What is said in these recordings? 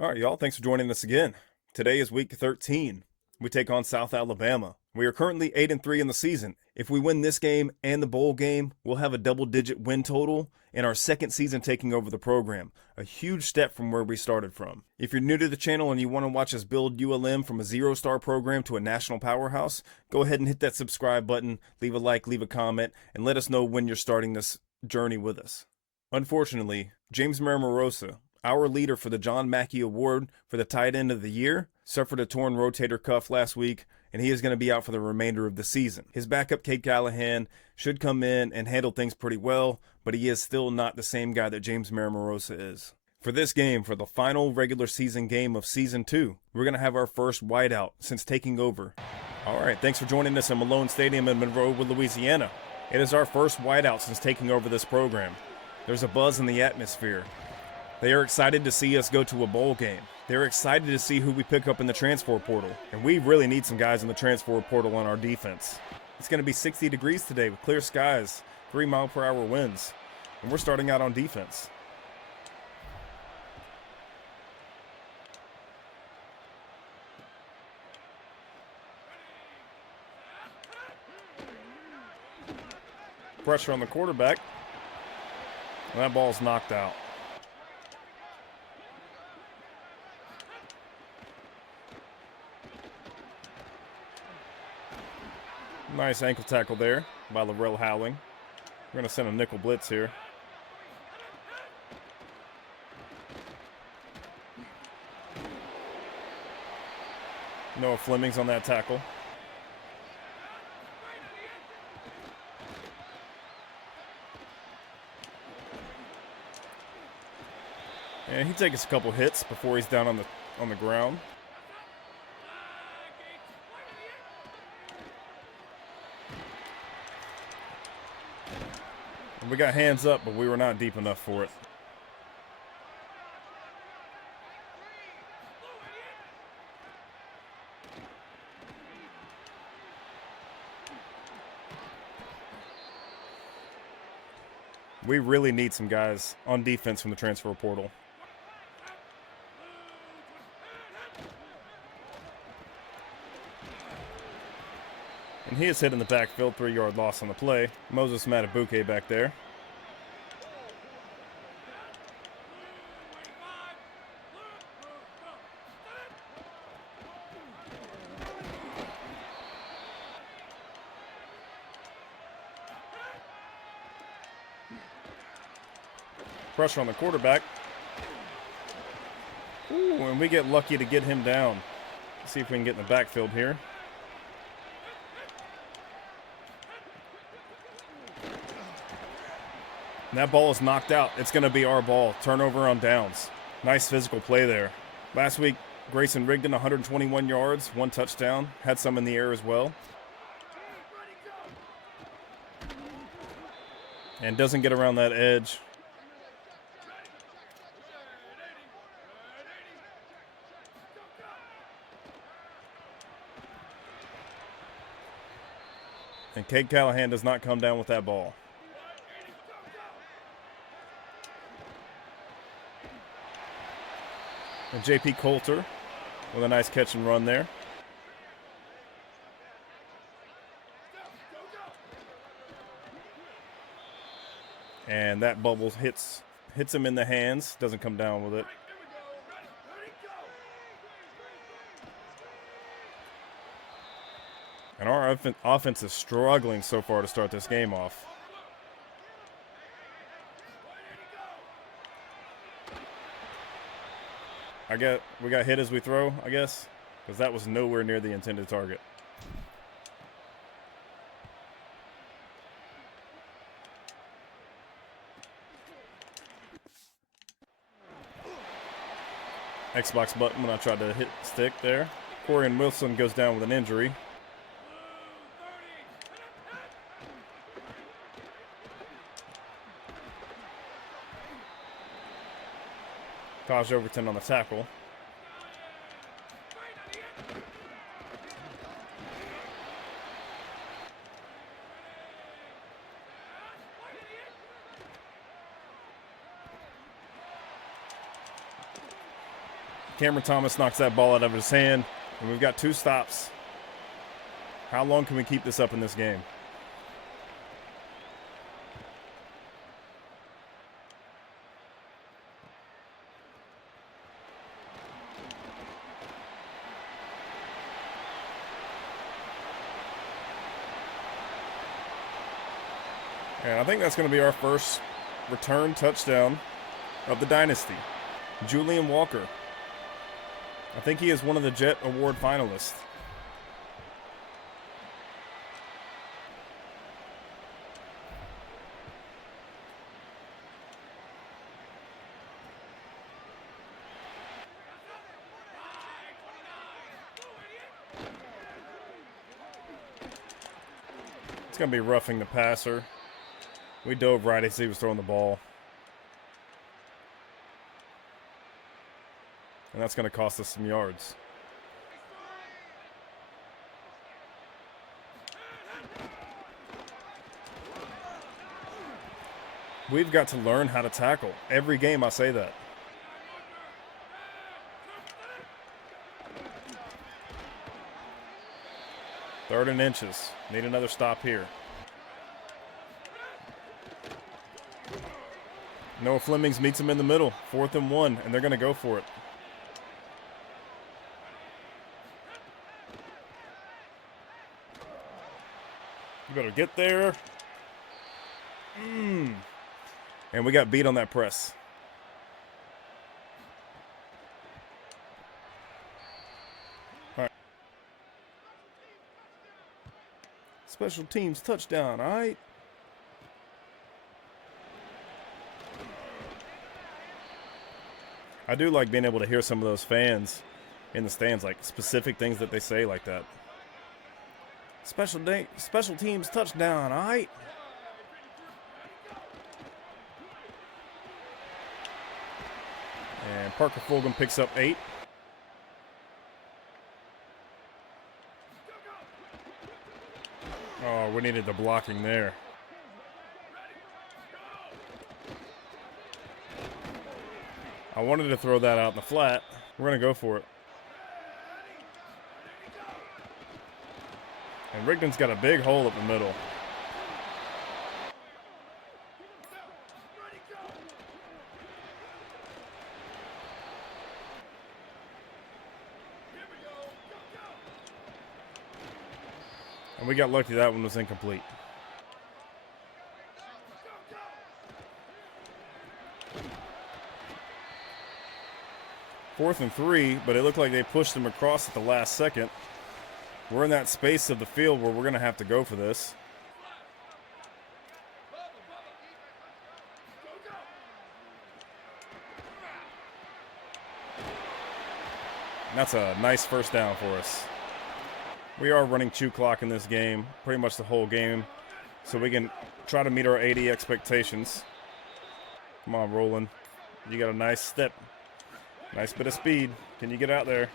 All right, y'all. Thanks for joining us again. Today is week 13. We take on South Alabama. We are currently 8-3 in the season. If we win this game and the bowl game, we'll have a double-digit win total in our second season taking over the program. A huge step from where we started from. If you're new to the channel and you want to watch us build ULM from a zero-star program to a national powerhouse, go ahead and hit that subscribe button, leave a like, leave a comment, and let us know when you're starting this journey with us. Unfortunately, James Maramosa, our leader for the John Mackey Award for the tight end of the year, suffered a torn rotator cuff last week, and he is going to be out for the remainder of the season. His backup, Cade Callahan, should come in and handle things pretty well, but he is still not the same guy that James Maramosa is. For this game, for the final regular season game of Season 2, we're going to have our first whiteout since taking over. All right, thanks for joining us in Malone Stadium in Monroe, Louisiana. It is our first whiteout since taking over this program. There's a buzz in the atmosphere. They are excited to see us go to a bowl game. They're excited to see who we pick up in the transfer portal. And we really need some guys in the transfer portal on our defense. It's going to be 60 degrees today with clear skies, 3-mile-per-hour winds. And we're starting out on defense. Pressure on the quarterback. And that ball's knocked out. Nice ankle tackle there by Laurel Howling. We're going to send a nickel blitz here. Noah Fleming's on that tackle. And he takes a couple hits before he's down on the ground. And we got hands up, but we were not deep enough for it. We really need some guys on defense from the transfer portal. And he is hit in the backfield, 3-yard loss on the play. Moses Matabuke back there. Pressure on the quarterback. Ooh, and we get lucky to get him down. Let's see if we can get in the backfield here. And that ball is knocked out. It's going to be our ball. Turnover on downs. Nice physical play there. Last week, Grayson Rigdon, 121 yards, 1 touchdown. Had some in the air as well. And doesn't get around that edge. And Cade Callahan does not come down with that ball. And J.P. Coulter with a nice catch and run there. And that bubble hits him in the hands. Doesn't come down with it. And our offense is struggling so far to start this game off. We got hit as we throw, I guess, because that was nowhere near the intended target. Xbox button when I tried to hit stick there. Corian Wilson goes down with an injury. Taj Overton on the tackle. Cameron Thomas knocks that ball out of his hand, and we've got 2 stops. How long can we keep this up in this game? And I think that's going to be our first return touchdown of the Dynasty. Julian Walker. I think he is one of the Jet Award finalists. It's going to be roughing the passer. We dove right as he was throwing the ball. And that's going to cost us some yards. We've got to learn how to tackle. Every game I say that. Third and inches. Need another stop here. Noah Flemings meets him in the middle. 4th and 1, and they're going to go for it. You better get there. And we got beat on that press. All right. Special teams touchdown, all right? I do like being able to hear some of those fans in the stands, like specific things that they say like that. Special teams touchdown, all right? And Parker Fulgham picks up 8. Oh, we needed the blocking there. I wanted to throw that out in the flat. We're going to go for it. And Rigdon's got a big hole up the middle. And we got lucky that one was incomplete. Fourth and 3, but it looked like they pushed him across at the last second. We're in that space of the field where we're going to have to go for this. And that's a nice first down for us. We are running chew clock in this game, pretty much the whole game, so we can try to meet our 80 expectations. Come on, Roland. You got a nice step. Nice bit of speed. Can you get out there?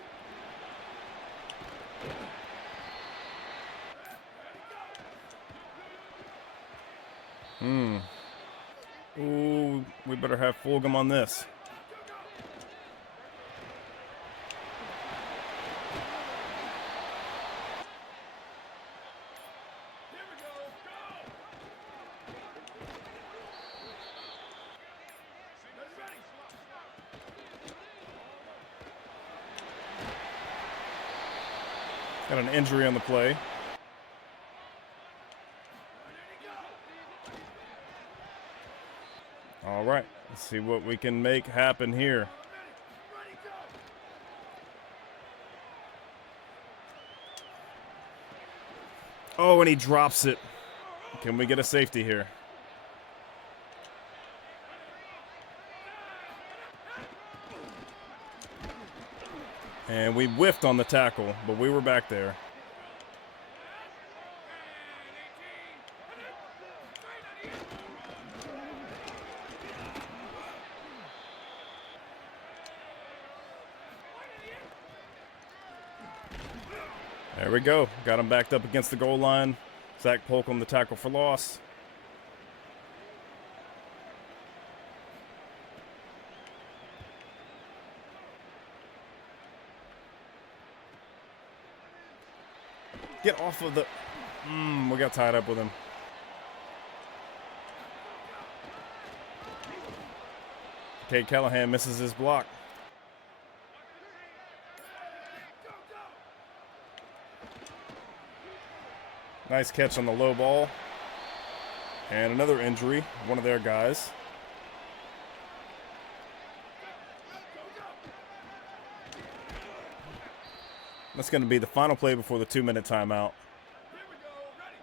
Ooh, we better have Fulgham on this. Got an injury on the play. All right, let's see what we can make happen here. Oh, and he drops it. Can we get a safety here? And we whiffed on the tackle, but we were back there. There we go. Got him backed up against the goal line. Zach Polk on the tackle for loss. Get off of the... we got tied up with him. Cade Callahan misses his block. Nice catch on the low ball. And another injury, one of their guys. That's going to be the final play before the 2-minute timeout. Here we go, ready.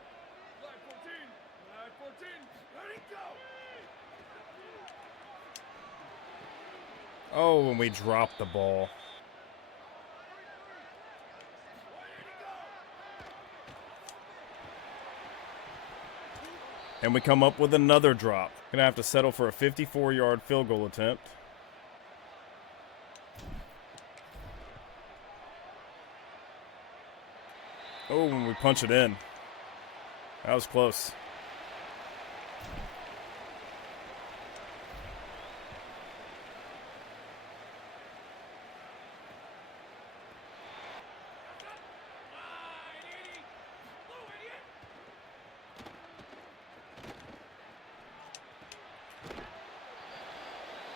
Flag 14, ready, go. Oh, and we dropped the ball. And we come up with another drop. Gonna have to settle for a 54-yard field goal attempt. Oh, and we punch it in. That was close.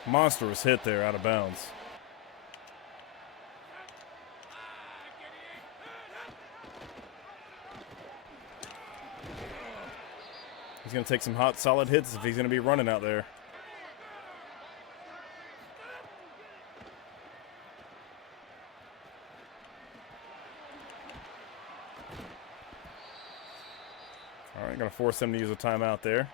Monstrous hit there out of bounds. He's going to take some hot, solid hits if he's going to be running out there. All right, going to force him to use a timeout there.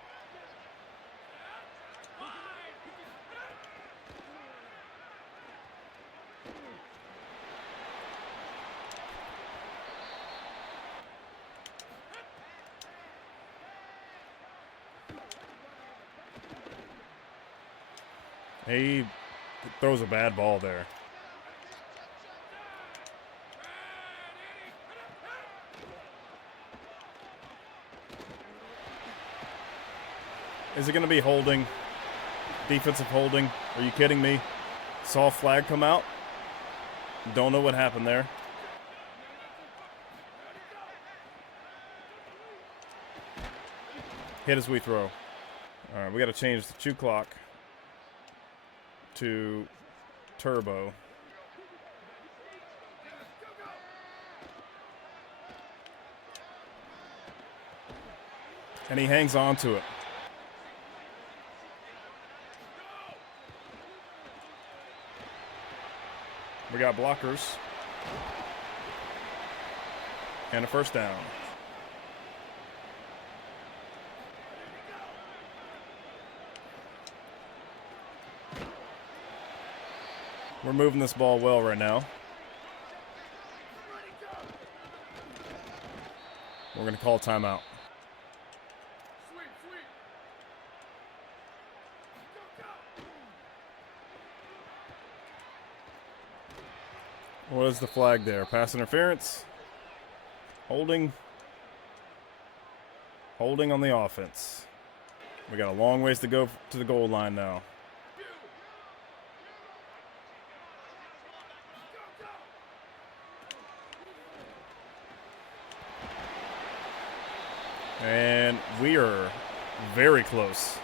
He throws a bad ball there. Is it going to be holding? Defensive holding? Are you kidding me? Saw a flag come out. Don't know what happened there. Hit as we throw. All right, we got to change the chew clock to turbo. And he hangs on to it. We got blockers. And a first down. We're moving this ball well right now. We're going to call timeout. What is the flag there? Pass interference. Holding. Holding on the offense. We got a long ways to go to the goal line now. And we are very close.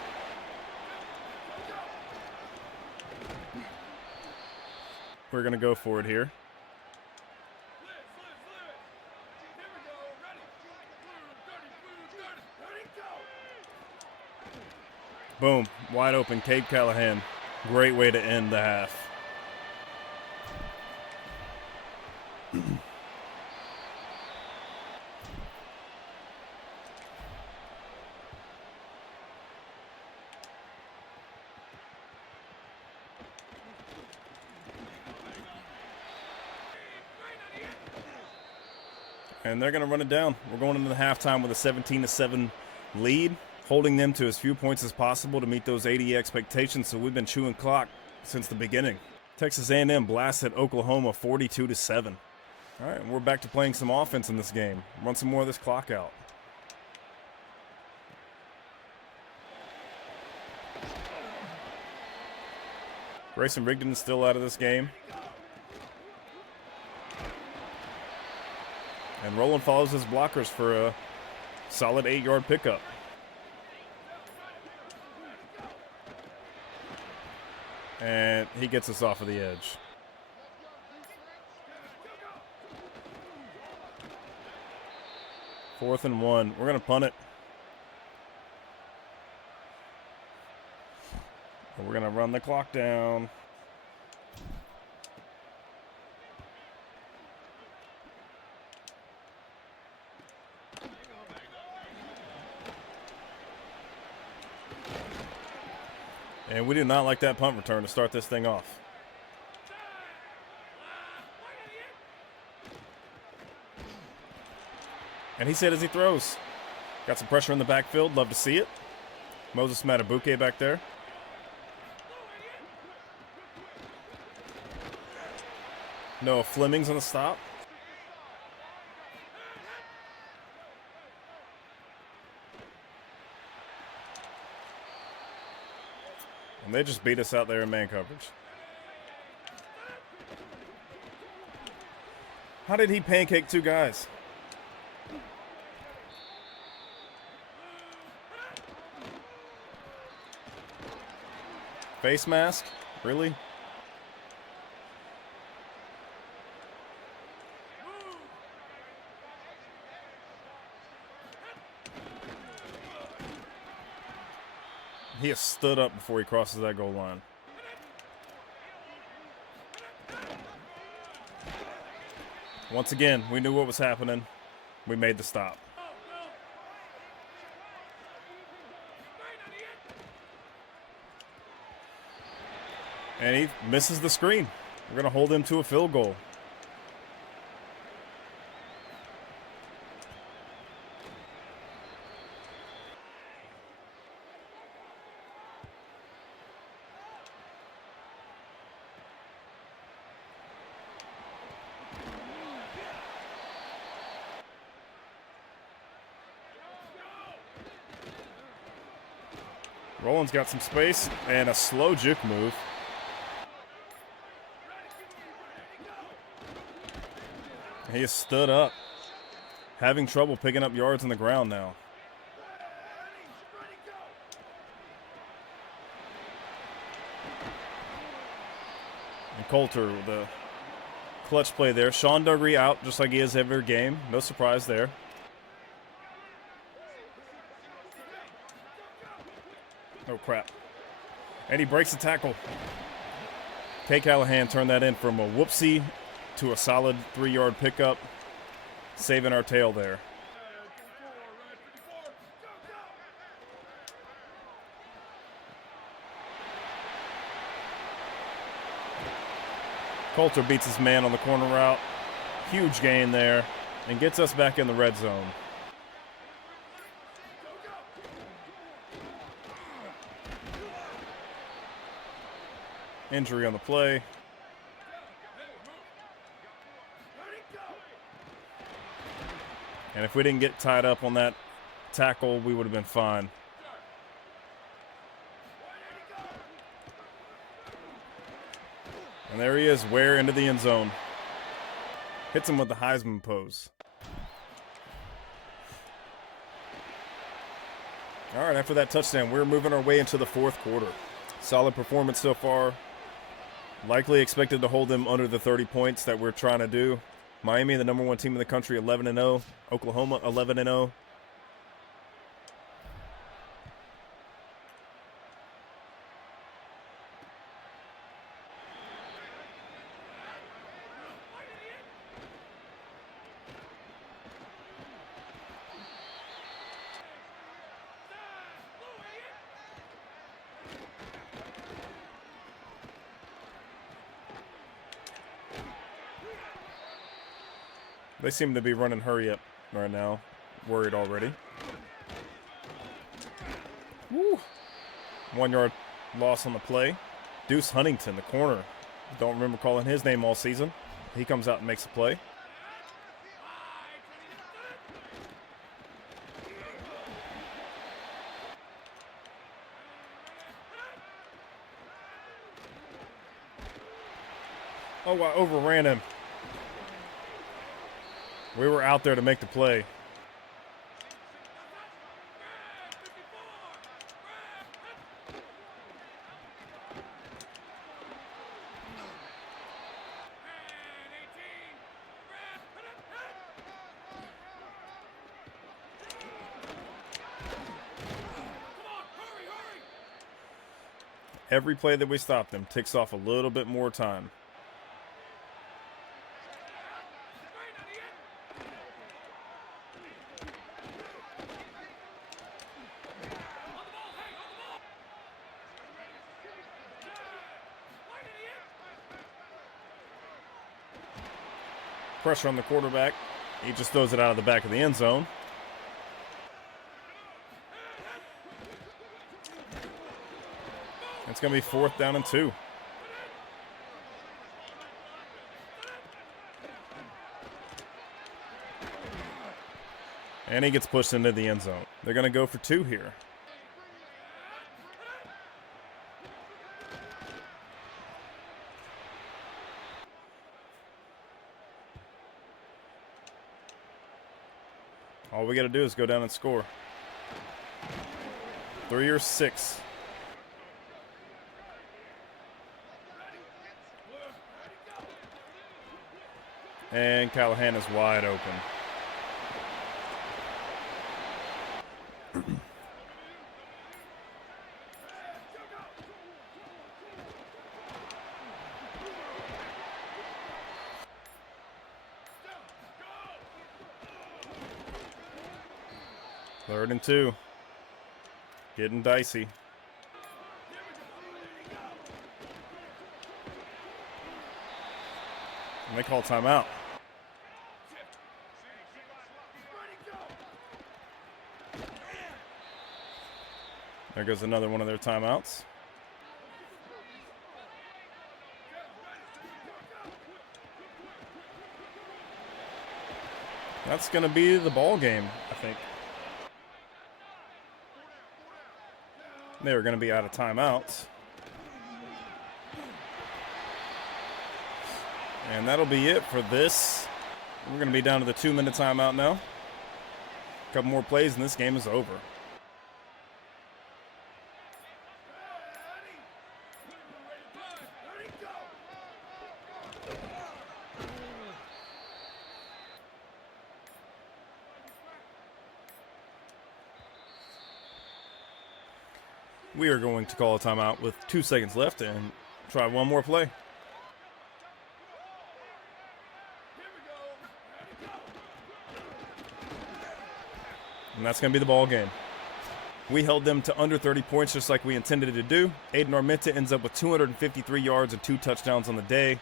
We're going to go for it here. Boom. Wide open. Cade Callahan. Great way to end the half. And they're going to run it down. We're going into the halftime with a 17-7 lead, holding them to as few points as possible to meet those 80 expectations. So we've been chewing clock since the beginning. Texas A&M blasted Oklahoma 42-7. All right, and we're back to playing some offense in this game. Run some more of this clock out. Grayson Rigdon is still out of this game. And Roland follows his blockers for a solid 8-yard pickup. And he gets us off of the edge. Fourth and 1. We're going to punt it. And we're going to run the clock down. And we do not like that punt return to start this thing off. And he said as he throws. Got some pressure in the backfield. Love to see it. Moses Matabuke back there. Noah Fleming's on the stop. And they just beat us out there in man coverage. How did he pancake 2 guys? Face mask? Really? He has stood up before he crosses that goal line. Once again, we knew what was happening. We made the stop. And he misses the screen. We're going to hold him to a field goal. Roland's got some space and a slow juke move. He has stood up, having trouble picking up yards on the ground now. And Coulter with a clutch play there. Sean Duggery out just like he is every game. No surprise there. Oh, crap. And he breaks the tackle. Kay Callahan turned that in from a whoopsie to a solid 3-yard pickup, saving our tail there. Coulter beats his man on the corner route. Huge gain there and gets us back in the red zone. Injury on the play. And if we didn't get tied up on that tackle, we would have been fine. And there he is, Ware into the end zone. Hits him with the Heisman pose. All right, after that touchdown, we're moving our way into the fourth quarter. Solid performance so far. Likely expected to hold them under the 30 points that we're trying to do. Miami, the number 1 team in the country, 11-0. Oklahoma, 11-0. They seem to be running hurry up right now. Worried already. Woo. 1-yard loss on the play. Deuce Huntington, the corner. Don't remember calling his name all season. He comes out and makes a play. Oh, I overran him. We were out there to make the play. Every play that we stop them ticks off a little bit more time. Pressure on the quarterback. He just throws it out of the back of the end zone. It's going to be 4th down and 2. And he gets pushed into the end zone. They're going to go for 2 here. All we got to do is go down and score. 3 or 6. And Callahan is wide open. Third and 2. Getting dicey. And they call timeout. There goes another one of their timeouts. That's going to be the ball game, I think. They were going to be out of timeouts. And that'll be it for this. We're going to be down to the 2-minute timeout now. A couple more plays and this game is over. We are going to call a timeout with 2 seconds left and try one more play. And that's going to be the ball game. We held them to under 30 points just like we intended to do. Aiden Armenta ends up with 253 yards and 2 touchdowns on the day.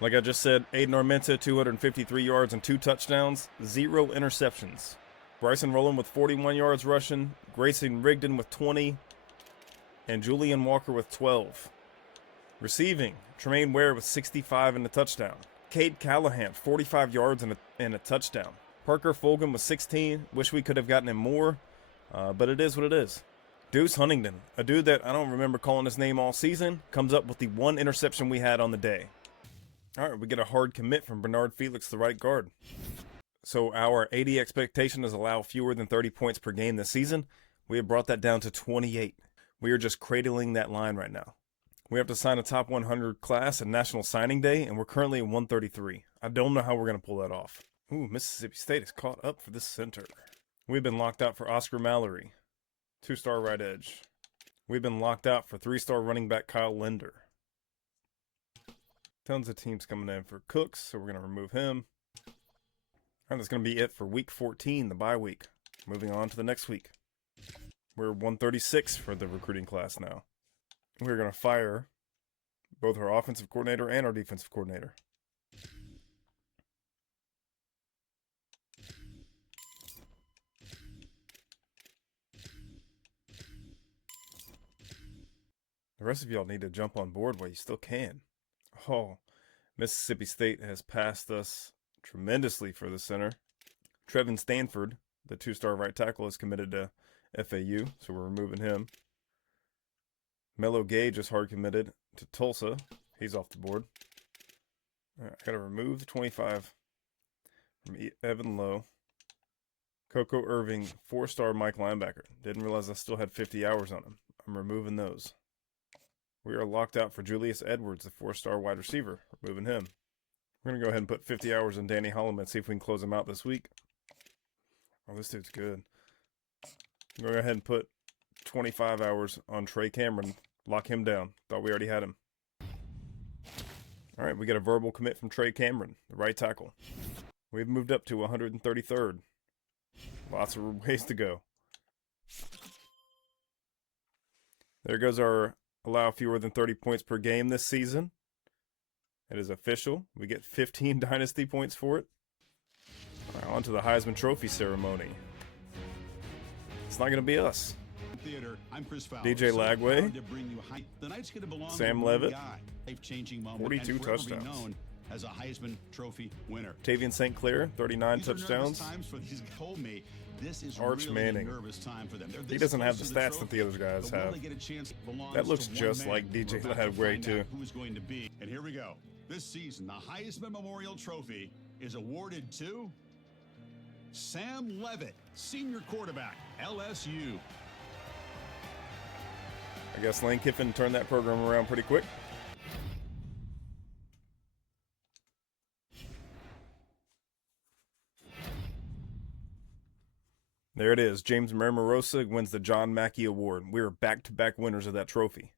Like I just said, Aiden Armenta, 253 yards and 2 touchdowns, 0 interceptions. Bryson Rowland with 41 yards rushing, Grayson Rigdon with 20, and Julian Walker with 12. Receiving, Tremaine Ware with 65 and a touchdown. Cade Callahan, 45 yards and a touchdown. Parker Fulgham with 16. Wish we could have gotten him more, but it is what it is. Deuce Huntington, a dude that I don't remember calling his name all season, comes up with the 1 interception we had on the day. All right, we get a hard commit from Bernard Felix, the right guard. So our AD expectation is allow fewer than 30 points per game this season. We have brought that down to 28. We are just cradling that line right now. We have to sign a top 100 class at National Signing Day, and we're currently at 133. I don't know how we're going to pull that off. Ooh, Mississippi State is caught up for this center. We've been locked out for Oscar Mallory, 2-star right edge. We've been locked out for 3-star running back Kyle Linder. Tons of teams coming in for Cooks, so we're going to remove him. And that's going to be it for week 14, the bye week. Moving on to the next week. We're 136 for the recruiting class now. We're going to fire both our offensive coordinator and our defensive coordinator. The rest of y'all need to jump on board while you still can. Oh, Mississippi State has passed us tremendously for the center. Trevin Stanford, the 2-star right tackle, is committed to FAU, so we're removing him. Melo Gage is hard committed to Tulsa. He's off the board. All right, I got to remove the 25 from Evan Lowe. Coco Irving, 4-star Mike linebacker. Didn't realize I still had 50 hours on him. I'm removing those. We are locked out for Julius Edwards, the 4-star wide receiver. Removing him. We're going to go ahead and put 50 hours on Danny Holloman and see if we can close him out this week. Oh, this dude's good. I'm going to go ahead and put 25 hours on Trey Cameron. Lock him down. Thought we already had him. All right, we got a verbal commit from Trey Cameron, the right tackle. We've moved up to 133rd. Lots of ways to go. There goes our allow fewer than 30 points per game this season. It is official. We get 15 Dynasty points for it. All right, on to the Heisman Trophy ceremony. It's not going to be us. Theater. I'm Chris Fowler. DJ Lagway. Sam Levitt. 42 touchdowns. Known as a Heisman Trophy winner. Tavian St. Clair, 39 touchdowns. Times for these told me this is Arch really Manning. A nervous time for them. He doesn't have the stats that the other guys have. That looks just like DJ Lagway too. Who's going to be? And here we go. This season, the Heisman Memorial Trophy is awarded to Sam Levitt, senior quarterback, LSU. I guess Lane Kiffin turned that program around pretty quick. There it is. James Marmorosa wins the John Mackey Award. We are back-to-back winners of that trophy.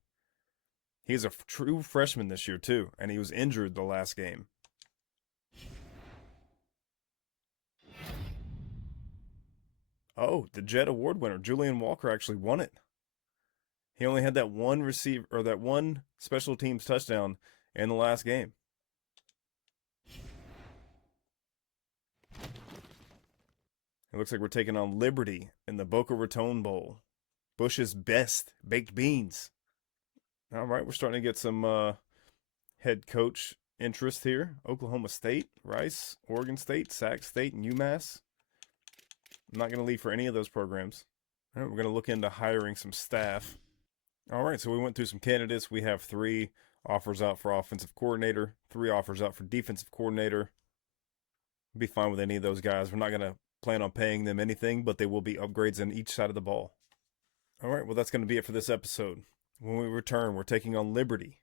He's a true freshman this year, too, and he was injured the last game. Oh, the Jet Award winner, Julian Walker, actually won it. He only had that one receiver or that one special teams touchdown in the last game. It looks like we're taking on Liberty in the Boca Raton Bowl. Bush's best baked beans. All right, we're starting to get some head coach interest here. Oklahoma State, Rice, Oregon State, Sac State, and UMass. I'm not going to leave for any of those programs. All right, we're going to look into hiring some staff. All right, so we went through some candidates. We have 3 offers out for offensive coordinator, 3 offers out for defensive coordinator. We'll be fine with any of those guys. We're not going to plan on paying them anything, but they will be upgrades on each side of the ball. All right, well, that's going to be it for this episode. When we return, we're taking on Liberty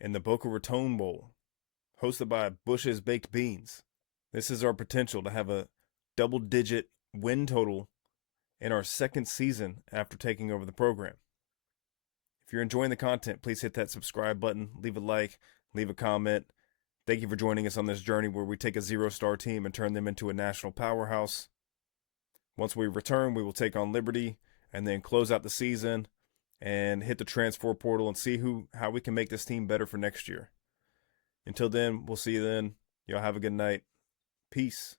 in the Boca Raton Bowl, hosted by Bush's Baked Beans. This is our potential to have a double-digit win total in our second season after taking over the program. If you're enjoying the content, please hit that subscribe button, leave a like, leave a comment. Thank you for joining us on this journey where we take a 0-star team and turn them into a national powerhouse. Once we return, we will take on Liberty and then close out the season and hit the transfer portal and see how we can make this team better for next year. Until then, we'll see you then. Y'all have a good night. Peace.